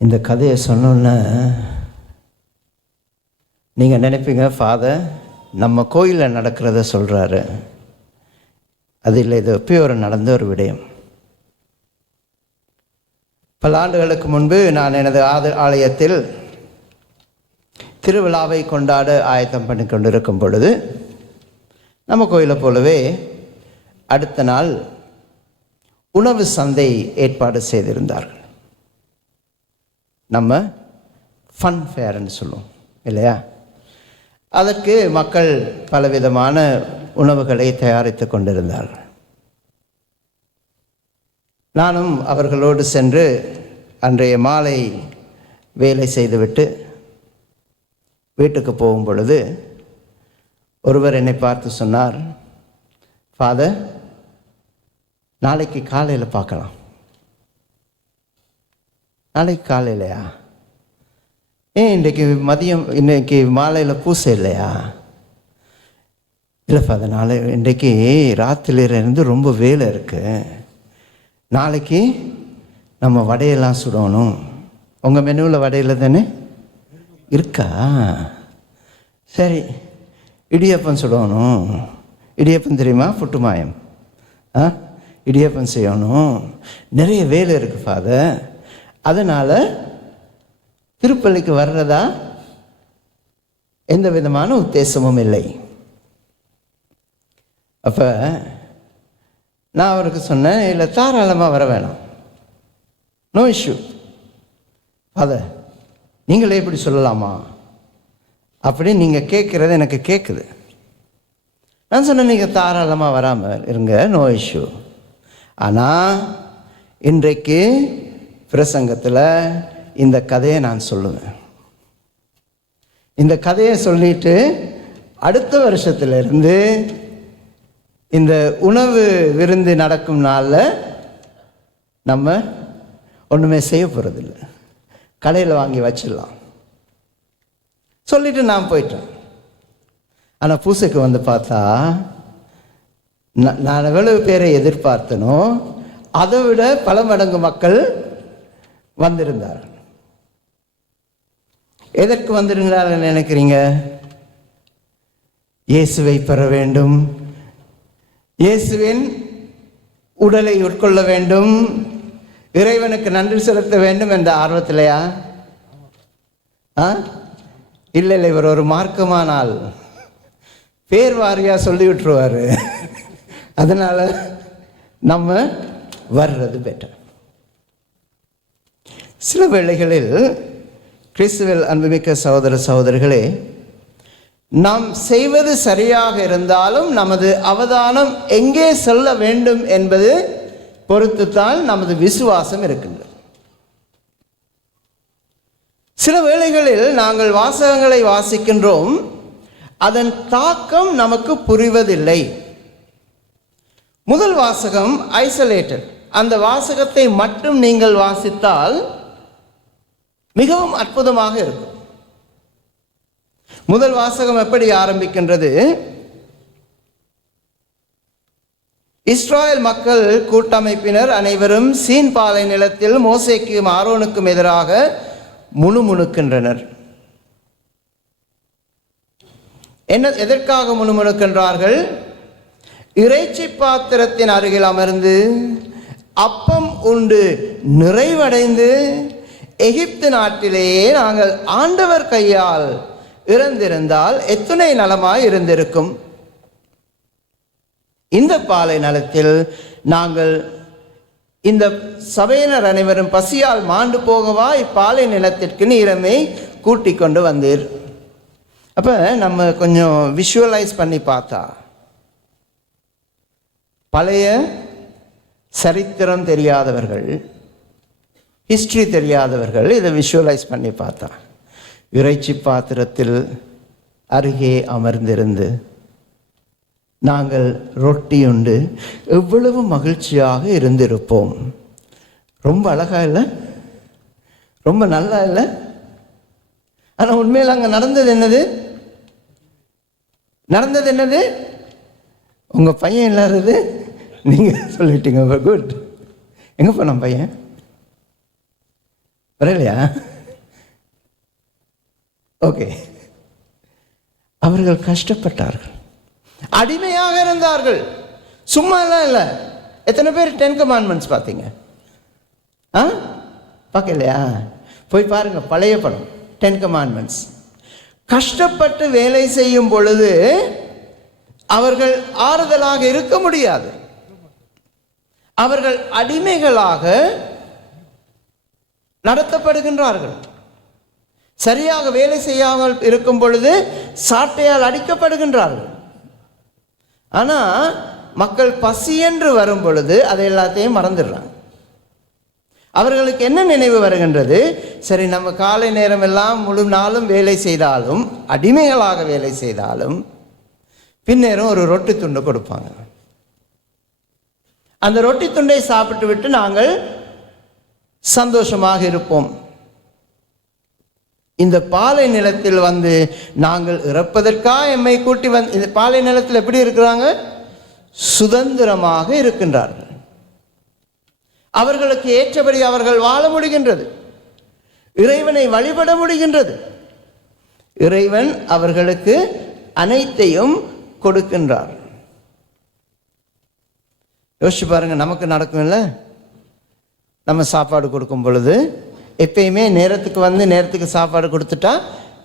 இந்த கதையை சொன்னோன்னே நீங்கள் நினைப்பீங்க, ஃபாதர் நம்ம கோயிலில் நடக்கிறத சொல்கிறாரு. அது இல்லை, இது எப்பயோ நடந்த ஒரு விடயம். பல ஆண்டுகளுக்கு முன்பு நான் எனது ஆலயத்தில் திருவிழாவை கொண்டாட ஆயத்தம் பண்ணி கொண்டிருக்கும் பொழுது, நம்ம கோயிலை போலவே அடுத்த நாள் உணவு சந்தை ஏற்பாடு செய்திருந்தார்கள். நம்ம ஃபன் ஃபேர்ன்னு சொல்லுவோம் இல்லையா? அதற்கு மக்கள் பலவிதமான உணவுகளை தயாரித்து கொண்டிருந்தார்கள். நானும் அவர்களோடு சென்று அன்றைய மாலை வேலை செய்துவிட்டு வீட்டுக்கு போகும் பொழுது ஒருவர் என்னை பார்த்து சொன்னார், ஃபாதர், நாளைக்கு காலையில் பார்க்கலாம். நாளைக்கு காலையிலையா? இன்னைக்கு மாலையில் பூசை இல்லையா? இல்லை ஃபாதர், இன்றைக்கு ராத்திரியிலிருந்து ரொம்ப வேலை இருக்குது. நாளைக்கு நம்ம வடையெல்லாம் சுடணும். உங்கள் மெனுவில் வடையில் தானே இருக்கா? சரி, இடியப்பம் சுடணும். இடியப்பம் தெரியுமா? புட்டு மாயம். இடியப்பம் செய்யணும். நிறைய வேலை இருக்குது ஃபாதர். அதனால் திருப்பள்ளிக்கு வர்றதா எந்த விதமான உத்தேசமும் இல்லை. அப்போ நான் அவருக்கு சொன்னேன், இல்லை தாராளமாக வர வேணாம், நோ இஷ்யூ. ஃபாதர், நீங்களே இப்படி சொல்லலாமா அப்படின்னு நீங்கள் கேட்குறது எனக்கு கேட்குது. நான் சொன்னேன், நீங்கள் தாராளமாக வராமல் இருங்க, நோ இஷ்யூ. ஆனால் இன்றைக்கு பிரசங்கத்தில் இந்த கதையை நான் சொல்லுவேன். இந்த கதையை சொல்லிட்டு அடுத்த வருஷத்துலேருந்து இந்த உணவு விருந்து நடக்கும் நாளில் நம்ம ஒன்றுமே செய்ய போகிறதில்ல, கடையில் வாங்கி வச்சிடலாம் சொல்லிட்டு நான் போயிட்டேன். ஆனால் பூசைக்கு வந்து பார்த்தா நான் எவ்வளவு பேரை எதிர்பார்த்தனோ அதை விட பல மடங்கு மக்கள் வந்திருந்தார்கள். எதற்கு வந்திருந்தார்கள் நினைக்கிறீங்க? இயேசுவை பெற வேண்டும், இயேசுவின் உடலை உட்கொள்ள வேண்டும், இறைவனுக்கு நன்றி செலுத்த வேண்டும் என்ற ஆர்வத்திலையா? இல்லை, இவர் ஒரு மார்க்கமான ஆள், பேர் வாரியாக சொல்லி விட்டுருவார், அதனால் நம்ம வர்றது பெட்டர். சில வேளைகளில் கிறிஸ்துவில் அன்புமிக்க சகோதர சகோதரிகளே, நாம் செய்வது சரியாக இருந்தாலும் நமது அவதானம் எங்கே செல்ல வேண்டும் என்பது பொறுத்துத்தான் நமது விசுவாசம் இருக்கின்றது. சில வேளைகளில் நாங்கள் வாசகங்களை வாசிக்கின்றோம், அதன் தாக்கம் நமக்கு புரிவதில்லை. முதல் வாசகம் ஐசோலேட்டட். அந்த வாசகத்தை மட்டும் நீங்கள் வாசித்தால் மிகவும் அற்புதமாக இருக்கும். முதல் வாசகம் எப்படி ஆரம்பிக்கின்றது? இஸ்ராயல் மக்கள் கூட்டமைப்பினர் அனைவரும் சீன் பாலை நிலத்தில் மோசேக்கும் ஆரோனுக்கும் எதிராக முணுமுணுக்கின்றனர். எதற்காக முணுமுணுக்கின்றார்கள்? இறைச்சி பாத்திரத்தின் அருகில் அமர்ந்து அப்பம் உண்டு நிறைவடைந்து எகிப்து நாட்டிலேயே நாங்கள் ஆண்டவர் கையால் இறந்திருந்தால் எத்துணை நலமாய் இருந்திருக்கும். இந்த பாலை நிலத்தில் நாங்கள் இந்த சபையினர் அனைவரும் பசியால் மாண்டு போகவா இப்பாலை நிலத்திற்கு நீரமை கூட்டிக் கொண்டு வந்தீர். அப்போ நம்ம கொஞ்சம் விஷுவலைஸ் பண்ணி பார்த்தா, பழைய சரித்திரம் தெரியாதவர்கள், ஹிஸ்ட்ரி தெரியாதவர்கள் இதை விஷுவலைஸ் பண்ணி பார்த்தா, இறைச்சி பாத்திரத்தில் அருகே அமர்ந்திருந்து நாங்கள் ரொட்டியுண்டு எவ்வளவு மகிழ்ச்சியாக இருந்திருப்போம். ரொம்ப அழகா இல்லை? ரொம்ப நல்லா இல்லை? ஆனால் உண்மையில் அங்கே நடந்தது என்னது? உங்கள் பையன் இல்லாதது நீங்கள் சொல்லிட்டீங்க. குட். எங்கே போனான் பையன்? வரலையா? ஓகே. அவர்கள் கஷ்டப்பட்டார்கள், அடிமையாக இருந்தார்கள். சும்மா எல்லாம் இல்லை. எத்தனை பேர் 10 கமாண்ட்மெண்ட்ஸ் பார்த்தீங்க? பார்க்கலையா? போய் பாருங்க பழைய படம் 10 கமாண்ட்மெண்ட்ஸ். கஷ்டப்பட்டு வேலை செய்யும் பொழுது அவர்கள் ஆறுதலாக இருக்க முடியாது. அவர்கள் அடிமைகளாக நடத்தப்படுகின்றார்கள். சரியாக வேலை செய்யாமல் இருக்கும் பொழுது சாட்டையால் அடிக்கப்படுகின்றார்கள். ஆனால் மக்கள் பசி என்று வரும் பொழுது அதை எல்லாத்தையும் மறந்துடுறாங்க. அவர்களுக்கு என்ன நினைவு வருகின்றது? சரி, நம்ம காலை நேரம் எல்லாம் முழு நாளும் வேலை செய்தாலும், அடிமைகளாக வேலை செய்தாலும், பின்னேறும் ஒரு ரொட்டி துண்டு கொடுப்பாங்க. அந்த ரொட்டி துண்டை சாப்பிட்டு விட்டு நாங்கள் சந்தோஷமாக இருப்போம். இந்த பாலை நிலத்தில் வந்து நாங்கள் இறப்பதற்காக எம்மை கூட்டி வந்து, இந்த பாலை நிலத்தில் எப்படி இருக்கிறாங்க? சுதந்திரமாக இருக்கின்றார்கள். அவர்களுக்கு ஏற்றபடி அவர்கள் வாழ முடிகின்றது. இறைவனை வழிபட முடிகின்றது. இறைவன் அவர்களுக்கு அனைத்தையும் கொடுக்கின்றார். யோசிச்சு பாருங்க, நமக்கு நடக்கும் இல்லை? நம்ம சாப்பாடு கொடுக்கும் பொழுது எப்பயுமே நேரத்துக்கு வந்து நேரத்துக்கு சாப்பாடு கொடுத்துட்டா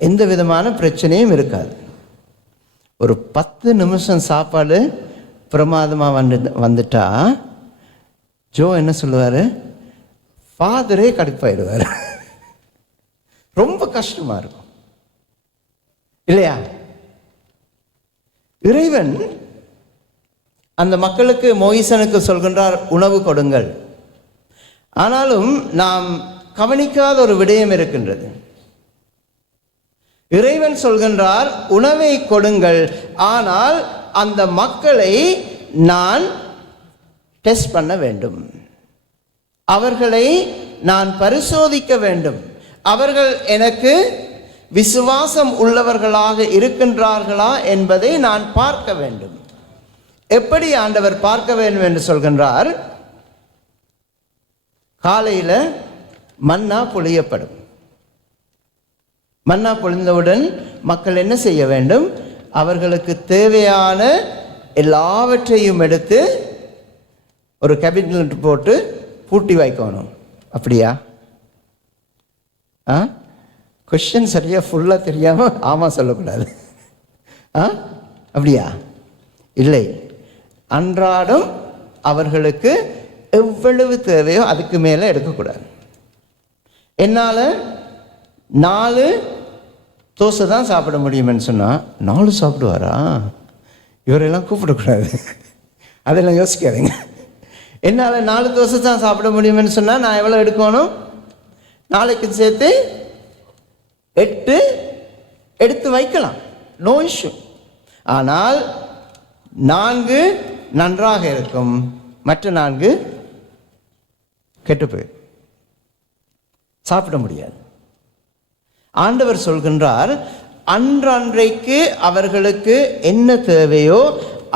எந்த விதமான பிரச்சனையும் இருக்காது. ஒரு 10 நிமிஷம் சாப்பாடு பிரமாதமாக வந்துட்டா ஜோ என்ன சொல்லுவார்? ஃபாதரே கடுப்பாயிடுவார். ரொம்ப கஷ்டமாக இருக்கும் இல்லையா? இறைவன் அந்த மக்களுக்கு, மோயிசனுக்கு சொல்கின்றார், உணவு கொடுங்கள். ஆனாலும் நாம் கவனிக்காத ஒரு விடயம் இருக்கின்றது. இறைவன் சொல்கின்றார், உணவை கொடுங்கள், ஆனால் அந்த மக்களை நான் டெஸ்ட் பண்ண வேண்டும், அவர்களை நான் பரிசோதிக்க வேண்டும், அவர்கள் எனக்கு விசுவாசம் உள்ளவர்களாக இருக்கின்றார்களா என்பதை நான் பார்க்க வேண்டும். எப்படி ஆண்டவர் பார்க்க வேண்டும் என்று சொல்கின்றார்? காலையில் மன்னா பொழியப்படும். மன்னா பொழிந்தவுடன் மக்கள் என்ன செய்ய வேண்டும்? அவர்களுக்கு தேவையான எல்லாவற்றையும் எடுத்து ஒரு கேபினெட் போட்டு பூட்டி வைக்கணும். அப்படியா? கொஸ்டின் சரியாக ஃபுல்லாக தெரியாமல் ஆமாம் சொல்லக்கூடாது. அப்படியா? இல்லை. அன்றாடம் அவர்களுக்கு எவ்வளவு தேவையோ அதுக்கு மேலே எடுக்கக்கூடாது. என்னால் 4 தோசை தான் சாப்பிட முடியுமென்னு சொன்னால் 4 சாப்பிடுவாரா? இவரெல்லாம் கூப்பிடக்கூடாது. அதெல்லாம் யோசிக்காதீங்க. என்னால் 4 தோசை தான் சாப்பிட முடியுமென்னு சொன்னால் நான் எவ்வளோ எடுக்கணும்? நாளைக்கு சேர்த்து 8 எடுத்து வைக்கலாம், நோ இஷ்யூ. ஆனால் 4 நன்றாக இருக்கும், மற்ற 4 கெட்டு போயிடும், சாப்பிட முடியாது. ஆண்டவர் சொல்கின்றார், அன்றன்றைக்கு அவர்களுக்கு என்ன தேவையோ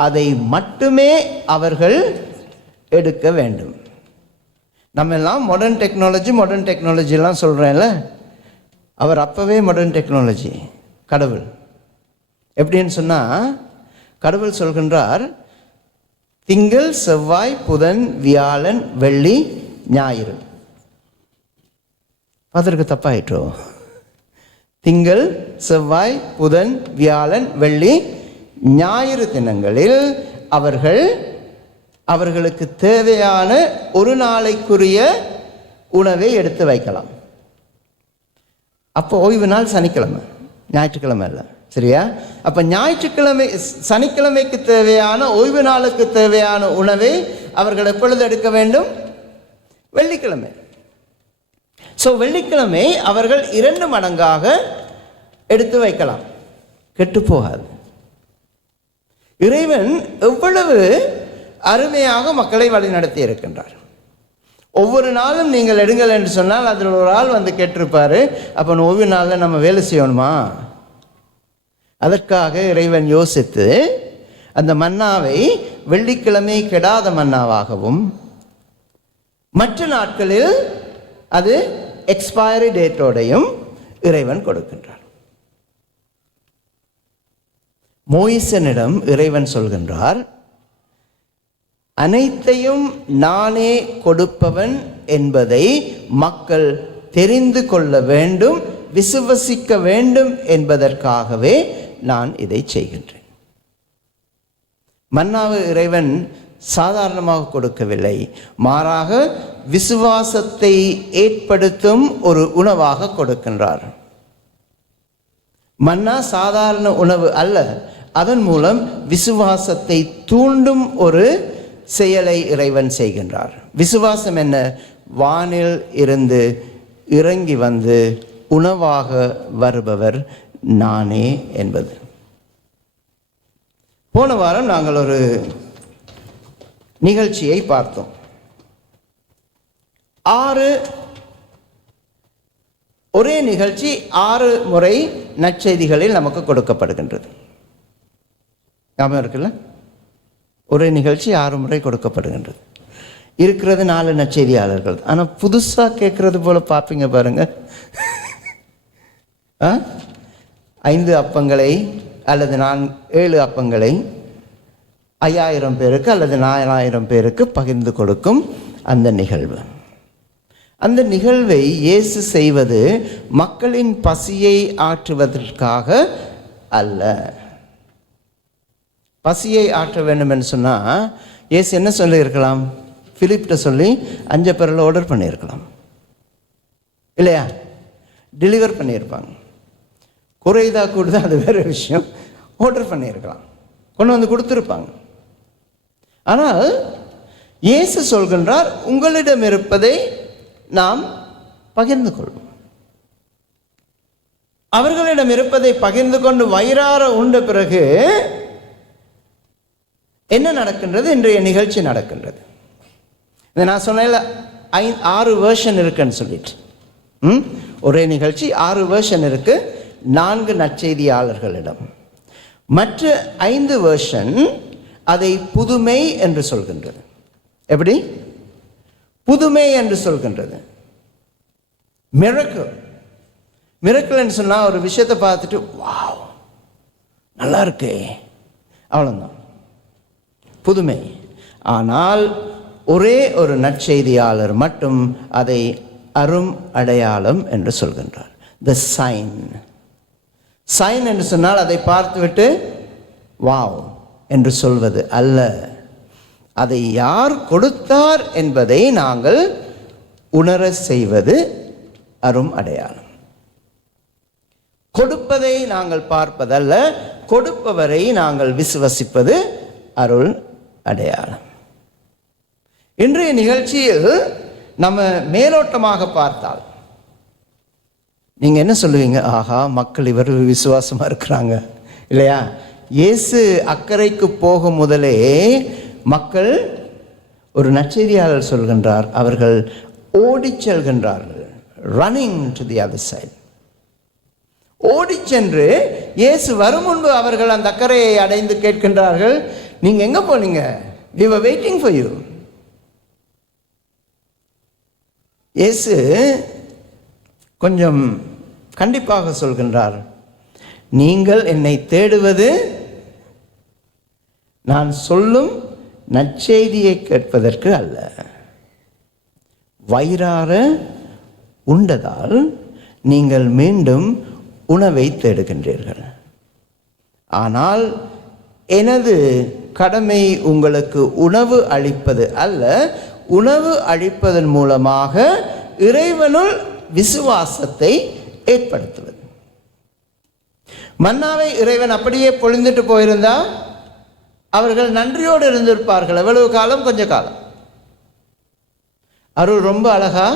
அதை மட்டுமே அவர்கள் எடுக்க வேண்டும். நம்ம எல்லாம் மாடர்ன் டெக்னாலஜிலாம் சொல்கிறேன்ல, அவர் அப்போவே மாடர்ன் டெக்னாலஜி. கடவுள் எப்படின்னு சொன்னால், கடவுள் சொல்கின்றார், திங்கள், செவ்வாய், புதன், வியாழன், வெள்ளி, ஞாயிறு. அதற்கு தப்பாயிட்டோ? திங்கள், செவ்வாய், புதன், வியாழன், வெள்ளி, ஞாயிறு தினங்களில் அவர்களுக்கு தேவையான ஒரு நாளைக்குரிய உணவை எடுத்து வைக்கலாம். அப்போ ஓய்வு நாள் சனிக்கிழமை, ஞாயிற்றுக்கிழமை இல்லை, சரியா? அப்போ ஞாயிற்றுக்கிழமை, சனிக்கிழமைக்கு தேவையான, ஓய்வு நாளுக்கு தேவையான உணவை அவர்கள் எப்பொழுது எடுக்க வேண்டும்? வெள்ளிக்கிழமை. ஸோ வெள்ளிக்கிழமை அவர்கள் 2 மடங்காக எடுத்து வைக்கலாம், கெட்டு போகாது. இறைவன் எவ்வளவு அருமையாக மக்களை வழிநடத்தி இருக்கின்றார். ஒவ்வொரு நாளும் நீங்கள் எடுங்கள் என்று சொன்னால் அதில் ஒரு ஆள் வந்து கேட்டிருப்பார், அப்போ ஓய்வு நாளில் நம்ம வேலை செய்யணுமா? அதற்காக இறைவன் யோசித்து அந்த மன்னாவை வெள்ளிக்கிழமை கெடாத மன்னாவாகவும், மற்ற நாட்களில் அது எக்ஸ்பைரி டேட்டோடையும் இறைவன் கொடுக்கின்றார். மோயிசனிடம் இறைவன் சொல்கின்றார், அனைத்தையும் நானே கொடுப்பவன் என்பதை மக்கள் தெரிந்து கொள்ள வேண்டும், விசுவசிக்க வேண்டும் என்பதற்காகவே நான் இதை செய்கின்றேன். மன்னாவை இறைவன் சாதாரணமாக கொடுக்கவில்லை, மாறாக விசுவாசத்தை ஏற்படுத்தும் ஒரு உணவாக கொடுக்கின்றார். மன்னா சாதாரண உணவு அல்ல, அதன் மூலம் விசுவாசத்தை தூண்டும் ஒரு செயலை இறைவன் செய்கின்றார். விசுவாசம் என்ன? வானில் இருந்து இறங்கி வந்து உணவாக வருபவர் நானே என்பது. போன வாரம் நாங்கள் ஒரு நிகழ்ச்சியை பார்த்தோம். 6 ஒரே நிகழ்ச்சி 6 முறை நற்செய்திகளில் நமக்கு கொடுக்கப்படுகின்றது. ஞாபகம் இருக்குல்ல? ஒரே நிகழ்ச்சி 6 முறை கொடுக்கப்படுகின்றது. இருக்கிறது 4 நற்செய்தியாளர்கள். ஆனால் புதுசாக கேட்கறது போல பார்ப்பீங்க பாருங்க. 5 அப்பங்களை அல்லது 7 அப்பங்களை 5000 பேருக்கு அல்லது 4000 பேருக்கு பகிர்ந்து கொடுக்கும் அந்த நிகழ்வு. அந்த நிகழ்வை இயேசு செய்வது மக்களின் பசியை ஆற்றுவதற்காக அல்ல. பசியை ஆற்ற வேண்டும் என்று சொன்னால் இயேசு என்ன சொல்லியிருக்கலாம்? பிலிப்கிட்ட சொல்லி 5 பேரில் ஆர்டர் பண்ணியிருக்கலாம் இல்லையா? டெலிவர் பண்ணியிருப்பாங்க. குறைதா கூடுதா அது வேறு விஷயம். ஆர்டர் பண்ணியிருக்கலாம், கொண்டு வந்து கொடுத்துருப்பாங்க. ஆனால் இயேசு சொல்கின்றார், உங்களிடம் இருப்பதை நாம் பகிர்ந்து கொள்வோம். அவர்களிடம் இருப்பதை பகிர்ந்து கொண்டு வயிறார உண்ட பிறகு என்ன நடக்கின்றது? இன்றைய நிகழ்ச்சி நடக்கின்றது. இதை நான் சொன்னேன்ல, 6 வேர்ஷன் இருக்குன்னு சொல்லிட்டு. ஒரே நிகழ்ச்சி 6 வேர்ஷன் இருக்கு 4 நற்செய்தியாளர்களிடம். மற்ற 5 வேர்ஷன் அதை புதுமை என்று சொல்கின்றது. எப்படி? புதுமை என்று சொல்கின்றது. மிரக்கிள். மிரக்கிள் என்று சொன்னால் ஒரு விஷயத்தை பார்த்துட்டு வாவ் நல்லா இருக்கே, அவ்வளோதான் புதுமை. ஆனால் ஒரே ஒரு நற்செய்தியாளர் மட்டும் அதை அரும் அடையாளம் என்று சொல்கின்றார். The sign. சைன் என்று சொன்னால் அதை பார்த்துவிட்டு வாவ் என்று சொல்வது அல்ல, அதை யார் கொடுத்தார் என்பதை நாங்கள் உணர செய்வது அரும் அடையாளம். கொடுப்பதை நாங்கள் பார்ப்பதல்ல, கொடுப்பவரை நாங்கள் விசுவசிப்பது அருள் அடையாளம். இன்றைய நிகழ்ச்சியில் நம்ம மேலோட்டமாக பார்த்தால் நீங்கள் என்ன சொல்லுவீங்க? ஆஹா, மக்கள் இவர் விசுவாசமாக இருக்கிறாங்க இல்லையா? இயேசு அக்கறைக்கு போகும் முதலே மக்கள், ஒரு நற்செய்தியாளர் சொல்கின்றார், அவர்கள் ஓடிச் செல்கின்றார்கள். Running to the other side. ஓடிச் சென்று இயேசு வரும் முன்பு அவர்கள் அந்த அக்கறையை அடைந்து கேட்கின்றார்கள், நீங்கள் எங்கே போனீங்க? we were waiting for you. இயேசு கொஞ்சம் கண்டிப்பாக சொல்கின்றார், நீங்கள் என்னை தேடுவது நான் சொல்லும் நற்செய்தியை கேட்பதற்கு அல்ல, வயிறார உண்டதால் நீங்கள் மீண்டும் உணவை தேடுகின்றீர்கள். ஆனால் எனது கடமை உங்களுக்கு உணவு அளிப்பது அல்ல, உணவு அளிப்பதன் மூலமாக இறைவனுள் விசுவாசத்தை ஏற்படுத்துவது. மன்னாவை இறைவன் அப்படியே பொழிந்துட்டு போயிருந்தா அவர்கள் நன்றியோடு இருந்திருப்பார்கள். எவ்வளவு காலம்? கொஞ்ச காலம். அருள் ரொம்ப அழகா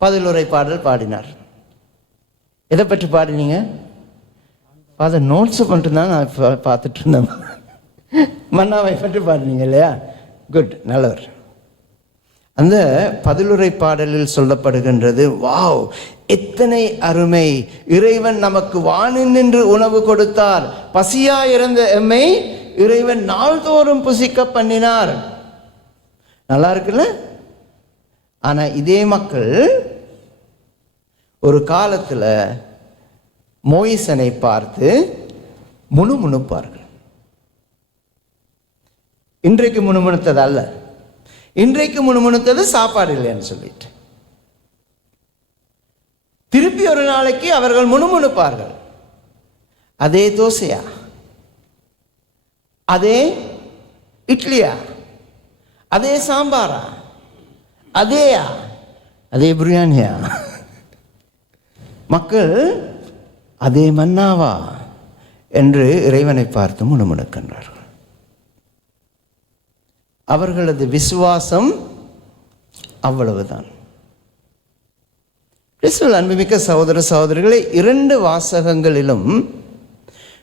பதிலுரை பாடல் பாடினார். எதை பற்றி பாடினீங்க? அதை நோட்ஸ் பண்ணிட்டு தான் நான் பார்த்துட்டு இருந்தேன். மன்னாவை பற்றி பாடினீங்க இல்லையா? குட், நல்லவர். அந்த பதிலுரை பாடலில் சொல்லப்படுகின்றது, வாவ் எத்தனை அருமை, இறைவன் நமக்கு வானில் நின்று உணவு கொடுத்தார், பசியா இருந்த எம்மை இறைவன் நாள்தோறும் புசிக்க பண்ணினார். நல்லா இருக்குல்ல? ஆனால் இதே மக்கள் ஒரு காலத்தில் மோயிசனை பார்த்து முணுமுணுப்பார்கள். இன்றைக்கு முணுமுணுத்தது அல்ல, இன்றைக்கு முணுமுணுத்தது சாப்பாடு இல்லைன்னு சொல்லிட்டு. திருப்பி ஒரு நாளைக்கு அவர்கள் முணுமுணுப்பார்கள். அதே தோசையா, அதே இட்லியா, அதே சாம்பாரா, அதே பிரியாணியா? மக்கள் அதே மன்னாவா என்று இறைவனை பார்த்து முணுமுணுக்கின்றார்கள். அவர்களது விசுவாசம் அவ்வளவுதான். கிறிஸ்துவில் அன்புமிக்க சகோதர சகோதரிகளை, 2 வாசகங்களிலும்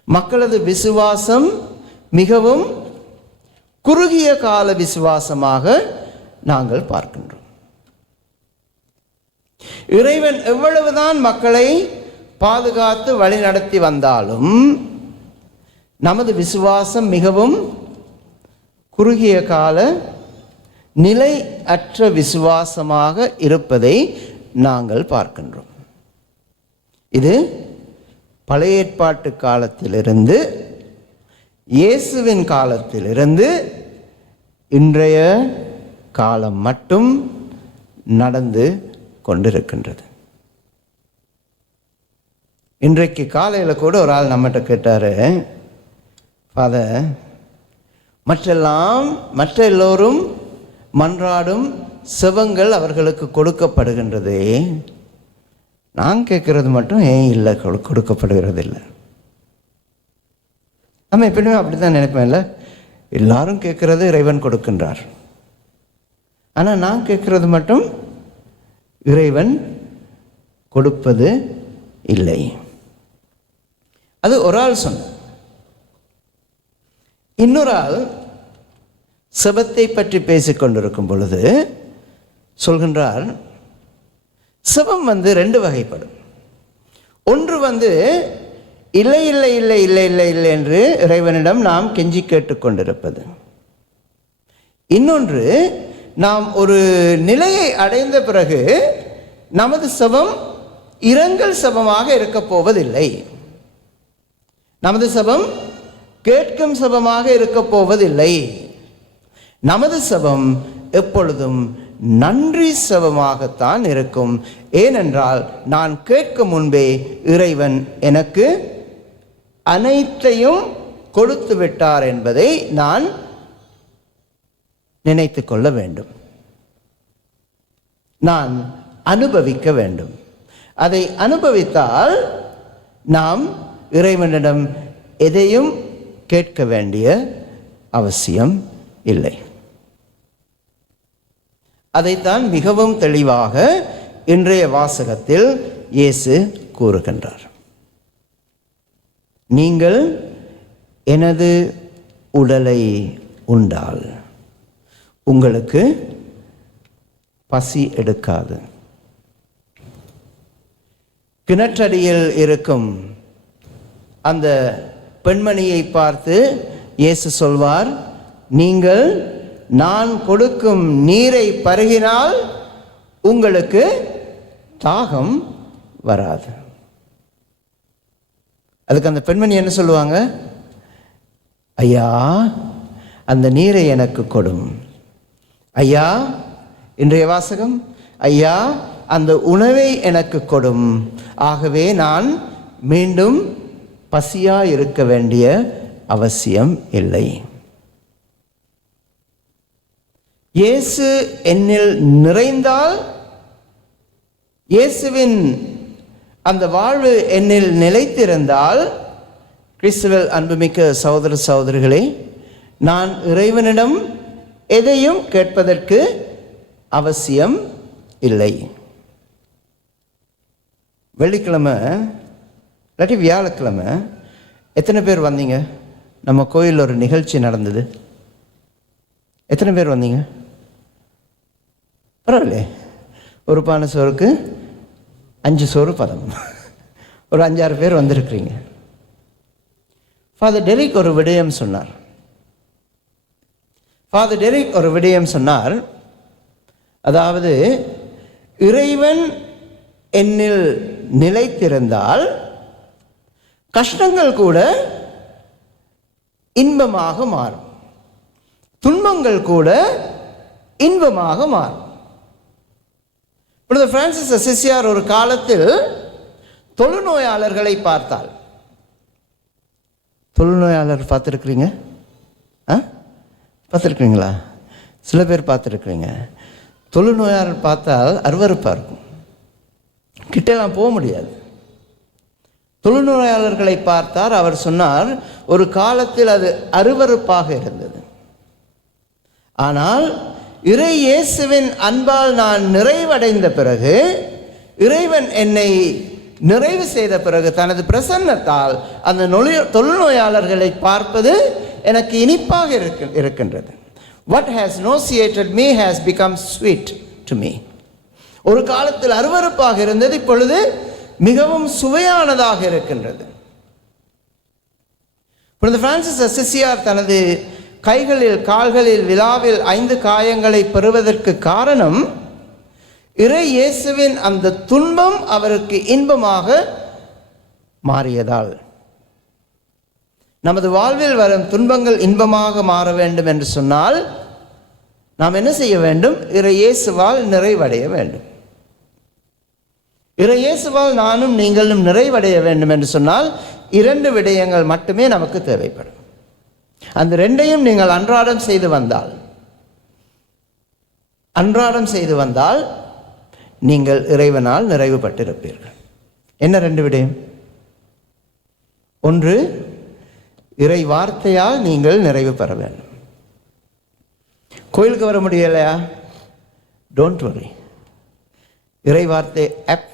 மக்களது விசுவாசம் மிகவும் குறுகிய கால விசுவாசமாக நாங்கள் பார்க்கின்றோம். இறைவன் எவ்வளவுதான் மக்களை பாதுகாத்து வழிநடத்தி வந்தாலும் நமது விசுவாசம் மிகவும் குறுகிய கால நிலை அற்ற விசுவாசமாக இருப்பதை நாங்கள் பார்க்கின்றோம். இது பழைய ஏற்பாட்டு காலத்திலிருந்து, இயேசுவின் காலத்திலிருந்து இன்றைய காலம் மட்டும் நடந்து கொண்டிருக்கின்றது. இன்றைக்கு காலையில் கூட ஒரு ஆள் நம்மகிட்ட கேட்டார், ஃபாதர், மற்ற எல்லோரும் மன்றாடும் செபங்கள் அவர்களுக்கு கொடுக்கப்படுகின்றது, நான் கேட்கறது மட்டும் ஏன் இல்லை கொடுக்கப்படுகிறது இல்லை? நம்ம எப்படியுமே அப்படி தான் நினைப்பேன் இல்லை? எல்லாரும் கேட்கறது இறைவன் கொடுக்கின்றார், ஆனால் நான் கேட்கறது மட்டும் இறைவன் கொடுப்பது இல்லை. அது ஒரு ஆள் சொன்ன. இன்னொரு ஆள் செபத்தை பற்றி பேசிக்கொண்டிருக்கும் பொழுது சொல்கின்றார், செபம் 2 வகைப்படும். ஒன்று இல்லை இல்லை இல்லை இல்லை இல்லை இல்லை என்று இறைவனிடம் நாம் கெஞ்சி கேட்டுக்கொண்டிருப்பது. இன்னொன்று, நாம் ஒரு நிலையை அடைந்த பிறகு நமது செபம் இரங்கல் செபமாக இருக்கப் போவதில்லை, நமது செபம் கேட்கும் செபமாக இருக்கப் போவதில்லை. நமது செபம் எப்பொழுதும் நன்றி செபமாகத்தான் இருக்கும். ஏனென்றால் நான் கேட்கும் முன்பே இறைவன் எனக்கு அனைத்தையும் கொடுத்து விட்டார் என்பதை நான் நினைத்து கொள்ள வேண்டும், நான் அனுபவிக்க வேண்டும். அதை அனுபவித்தால் நாம் இறைவனிடம் எதையும் கேட்க வேண்டிய அவசியம் இல்லை. அதைத்தான் மிகவும் தெளிவாக இன்றைய வாசகத்தில் இயேசு கூறுகின்றார். நீங்கள் எனது உடலை உண்டால் உங்களுக்கு பசி எடுக்காது. கிணற்றடியில் இருக்கும் அந்த பெண்மணியை பார்த்து இயேசு சொல்வார், நீங்கள் நான் கொடுக்கும் நீரை பருகினால் உங்களுக்கு தாகம் வராது. அதுக்கு அந்த பெண்மணி என்ன சொல்லுவாங்க? ஐயா, அந்த நீரை எனக்கு கொடும். ஐயா, இன்றைய வாசகம், ஐயா அந்த உணவை எனக்கு கொடும். ஆகவே நான் மீண்டும் பசியா இருக்க வேண்டிய அவசியம் இல்லை. இயேசு என்னில் நிறைந்தால், இயேசுவின் அந்த வாழ்வு என்னில் நிலைத்திருந்தால், கிறிஸ்துவில் அன்புமிக்க சகோதர சகோதரிகளே, நான் இறைவனிடம் எதையும் கேட்பதற்கு அவசியம் இல்லை. வெள்ளிக்கிழமை இல்லாட்டி வியாழக்கிழமை எத்தனை பேர் வந்தீங்க? நம்ம கோயிலில் ஒரு நிகழ்ச்சி நடந்தது. எத்தனை பேர் வந்தீங்க? பரவாயில்ல, ஒரு பானை சோறுக்கு 5 சோறு பதம், ஒரு 5-6 பேர் வந்திருக்கிறீங்க. ஃபாதர் டெரிக் ஒரு விடயம் சொன்னார். ஃபாதர் டெரிக் ஒரு விடயம் சொன்னார். அதாவது, இறைவன் என்னில் நிலைத்திருந்தால் கஷ்டங்கள் கூட இன்பமாக மாறும், துன்பங்கள் கூட இன்பமாக மாறும். புனித பிரான்சிஸ் அசிசியார் ஒரு காலத்தில் தொழுநோயாளர்களை பார்த்தால், தொழுநோயாளர் பார்த்துருக்குறீங்க? பார்த்துருக்குறீங்களா? சில பேர் பார்த்துருக்குறீங்க. தொழுநோயாளர் பார்த்தால் அருவருப்பாக இருக்கும், கிட்டலாம் போக முடியாது. தொழுநோயாளர்களை பார்த்தார். அவர் சொன்னார், ஒரு காலத்தில் அது அருவருப்பாக இருந்தது, ஆனால் இறை இயேசுவின் அன்பால் நான் நிறைவடைந்த பிறகு, இறைவன் என்னை நிறைவு செய்த பிறகு, தனது பிரசன்னத்தால் அந்த தொழுநோயாளர்களை பார்ப்பது எனக்கு இனிப்பாக இருக்கின்றது. What has nauseated me has become sweet to me. ஒரு காலத்தில் அருவருப்பாக இருந்தது, இப்பொழுது மிகவும் சுவையானதாக இருக்கின்றது. புனித பிரான்சிஸ் அசிசியார் தனது கைகளில் கால்களில் விழாவில் 5 காயங்களை பெறுவதற்கு காரணம், இறை இயேசுவின் அந்த துன்பம் அவருக்கு இன்பமாக மாறியதால். நமது வாழ்வில் வரும் துன்பங்கள் இன்பமாக மாற வேண்டும் என்று சொன்னால் நாம் என்ன செய்ய வேண்டும்? இறை இயேசுவால் நிறைவடைய வேண்டும். இறை இயேசுவால் நானும் நீங்களும் நிறைவடைய வேண்டும் என்று சொன்னால் 2 விடயங்கள் மட்டுமே நமக்கு தேவைப்படும். அந்த 2ஐயும் நீங்கள் அன்றாடம் செய்து வந்தால் நீங்கள் இறைவனால் நிறைவுபட்டிருப்பீர்கள். என்ன 2 விடயம்? ஒன்று, இறை வார்த்தையால் நீங்கள் நிறைவு பெற வேண்டும். கோயிலுக்கு வர முடியலையா? டோன்ட் வரி, இறை வார்த்தை ஆப்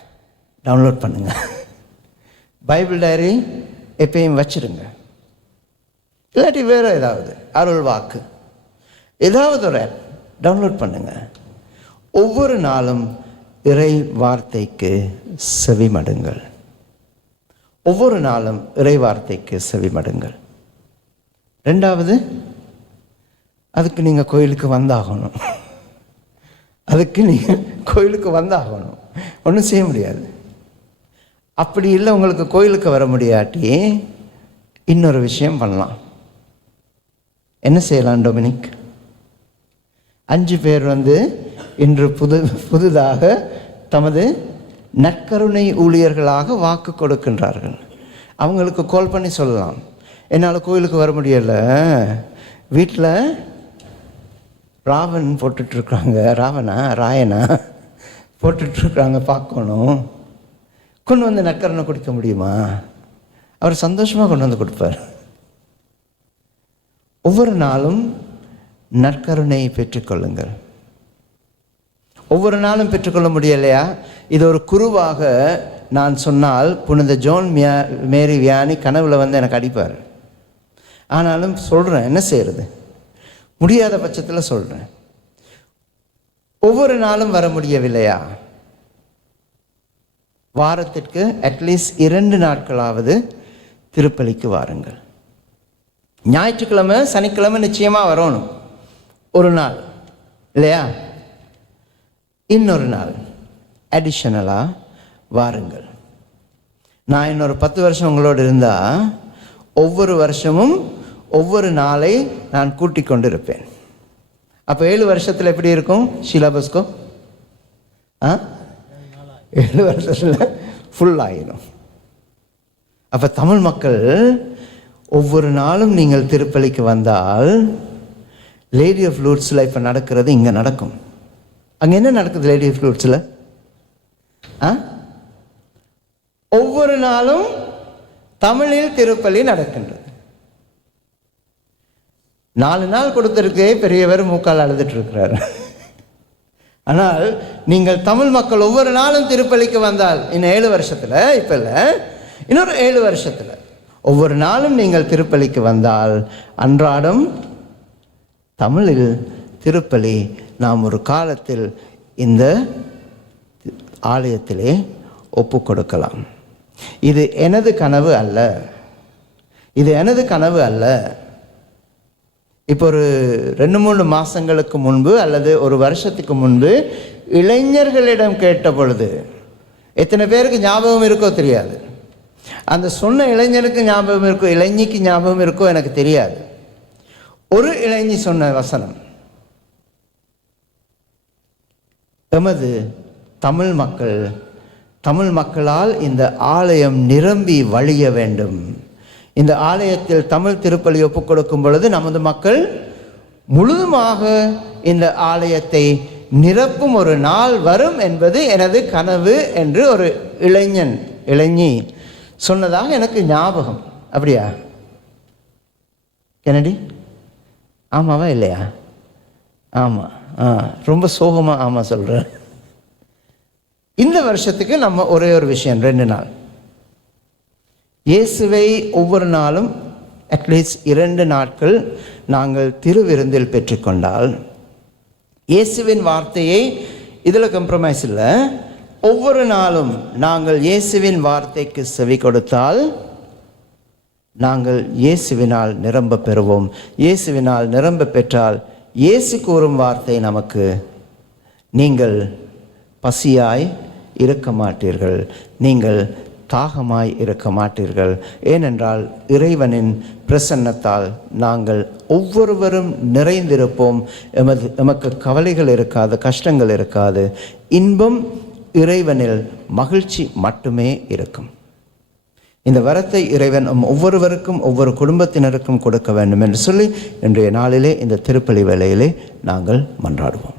டவுன்லோட் பண்ணுங்க, பைபிள் டைரி எப்பயும் வச்சிருங்க. இல்லாட்டி வேறு ஏதாவது அருள் வாக்கு ஏதாவது ஒரு ஆப் டவுன்லோட் பண்ணுங்க. ஒவ்வொரு நாளும் இறை வார்த்தைக்கு செவிமடுங்கள். ஒவ்வொரு நாளும் இறை வார்த்தைக்கு செவிமடுங்கள். 2வது, அதுக்கு நீங்கள் கோயிலுக்கு வந்தாகணும். ஒன்றும் செய்ய முடியாது. அப்படி இல்லை, உங்களுக்கு கோயிலுக்கு வர முடியாட்டி இன்னொரு விஷயம் பண்ணலாம். என்ன செய்யலாம் டொமினிக்? 5 பேர் இன்று புதிதாக தமது நற்கருணை ஊழியர்களாக வாக்கு கொடுக்கின்றார்கள். அவங்களுக்கு கால் பண்ணி சொல்லலாம், என்னால் கோயிலுக்கு வர முடியலை, வீட்டில் ராவன் போட்டுட்ருக்காங்க, ராயனா போட்டுட்ருக்காங்க, பார்க்கணும், கொண்டு நற்கருணை கொடுக்க முடியுமா? அவர் சந்தோஷமாக கொண்டு கொடுப்பார். ஒவ்வொரு நாளும் நற்கருணையை பெற்றுக்கொள்ளுங்கள். ஒவ்வொரு நாளும் பெற்றுக்கொள்ள முடியலையா? இது ஒரு குருவாக நான் சொன்னால் புனித ஜோன் மேரி வியானி கனவுல எனக்கு அடிப்பார். ஆனாலும் சொல்கிறேன், என்ன செய்கிறது? முடியாத பட்சத்தில் சொல்கிறேன். ஒவ்வொரு நாளும் வர முடியவில்லையா? வாரத்திற்கு அட்லீஸ்ட் 2 நாட்களாவது திருப்பலிக்கு வாருங்கள். ஞாயிற்றுக்கிழமை சனிக்கிழமை நிச்சயமாக வரணும், ஒரு நாள் இல்லையா? இன்னொரு நாள் அடிஷனலாக வாருங்கள். நான் இன்னொரு 10 வருஷம் உங்களோடு இருந்தால் ஒவ்வொரு வருஷமும் ஒவ்வொரு நாளை நான் கூட்டிக் கொண்டு இருப்பேன். அப்போ 7 வருஷத்தில் எப்படி இருக்கும் சிலபஸ்கோ? 7 வருஷத்தில் ஃபுல் ஆகிடும். அப்போ தமிழ் மக்கள் ஒவ்வொரு நாளும் நீங்கள் திருப்பலிக்கு வந்தால், லேடி ஆஃப் லூர்ட்ஸில் இப்போ நடக்கிறது இங்கே நடக்கும். அங்கே என்ன நடக்குது லேடி ஆஃப் லூர்ட்ஸில்? ஒவ்வொரு நாளும் தமிழில் திருப்பலி நடக்கின்றது. 4 நாள் கொடுத்துருக்கே பெரியவர் மூக்கால் அழுதுட்டு இருக்கிறார். ஆனால் நீங்கள் தமிழ் மக்கள் ஒவ்வொரு நாளும் திருப்பலிக்கு வந்தால், இன்னும் 7 வருஷத்தில், இப்போ இல்லை, இன்னொரு 7 வருஷத்தில் ஒவ்வொரு நாளும் நீங்கள் திருப்பலிக்கு வந்தால், அன்றாடம் தமிழில் திருப்பலி நாம் ஒரு காலத்தில் இந்த ஆலயத்திலே ஒப்பு கொடுக்கலாம். இது எனது கனவு அல்ல, இது எனது கனவு அல்ல. இப்போ ஒரு 2-3 மாதங்களுக்கு முன்பு அல்லது ஒரு வருஷத்துக்கு முன்பு இளைஞர்களிடம் கேட்ட பொழுது, எத்தனை பேருக்கு ஞாபகம் இருக்கோ தெரியாது. அந்த சொன்ன இளைஞனுக்கு ஞாபகம் இருக்கோ, இளைஞிக்கு ஞாபகம் இருக்கோ எனக்கு தெரியாது. ஒரு இளைஞி சொன்ன வசனம், எமது தமிழ் மக்களால் இந்த ஆலயம் நிரம்பி வழிய வேண்டும். இந்த ஆலயத்தில் தமிழ் திருப்பலி ஒப்புக் கொடுக்கும் பொழுது நமது மக்கள் முழுதுமாக இந்த ஆலயத்தை நிரப்பும் ஒரு நாள் வரும் என்பது எனது கனவு என்று ஒரு இளைஞி சொன்னதாக எனக்கு ஞாபகம். அப்படியா கென்னடி? ஆமாவா இல்லையா? ஆமாம். ரொம்ப சோகமாக ஆமாம் சொல்கிறேன். இந்த வருஷத்துக்கு நம்ம ஒரே ஒரு விஷயம், 2 நாள் இயேசுவை ஒவ்வொரு நாளும் அட்லீஸ்ட் 2 நாட்கள் நாங்கள் திருவிருந்தில் பெற்றுக்கொண்டால், இயேசுவின் வார்த்தையை இதில் கம்ப்ரமைஸ் இல்லை, ஒவ்வொரு நாளும் நாங்கள் இயேசுவின் வார்த்தைக்கு செவி கொடுத்தால் நாங்கள் இயேசுவினால் நிரம்ப பெறுவோம். இயேசுவினால் நிரம்ப பெற்றால் இயேசு கூறும் வார்த்தை நமக்கு, நீங்கள் பசியாய் இருக்க மாட்டீர்கள், நீங்கள் தாகமாய் இருக்க மாட்டீர்கள். ஏனென்றால் இறைவனின் பிரசன்னத்தால் நாங்கள் ஒவ்வொருவரும் நிறைந்திருப்போம். எமக்கு கவலைகள் இருக்காது, கஷ்டங்கள் இருக்காது. இன்பம் இறைவனில் மகிழ்ச்சி மட்டுமே இருக்கும். இந்த வரத்தை இறைவன் ஒவ்வொருவருக்கும் ஒவ்வொரு குடும்பத்தினருக்கும் கொடுக்க வேண்டும் என்று சொல்லி இன்றைய நாளிலே இந்த திருப்பலி வேளையிலே நாங்கள் மன்றாடுவோம்.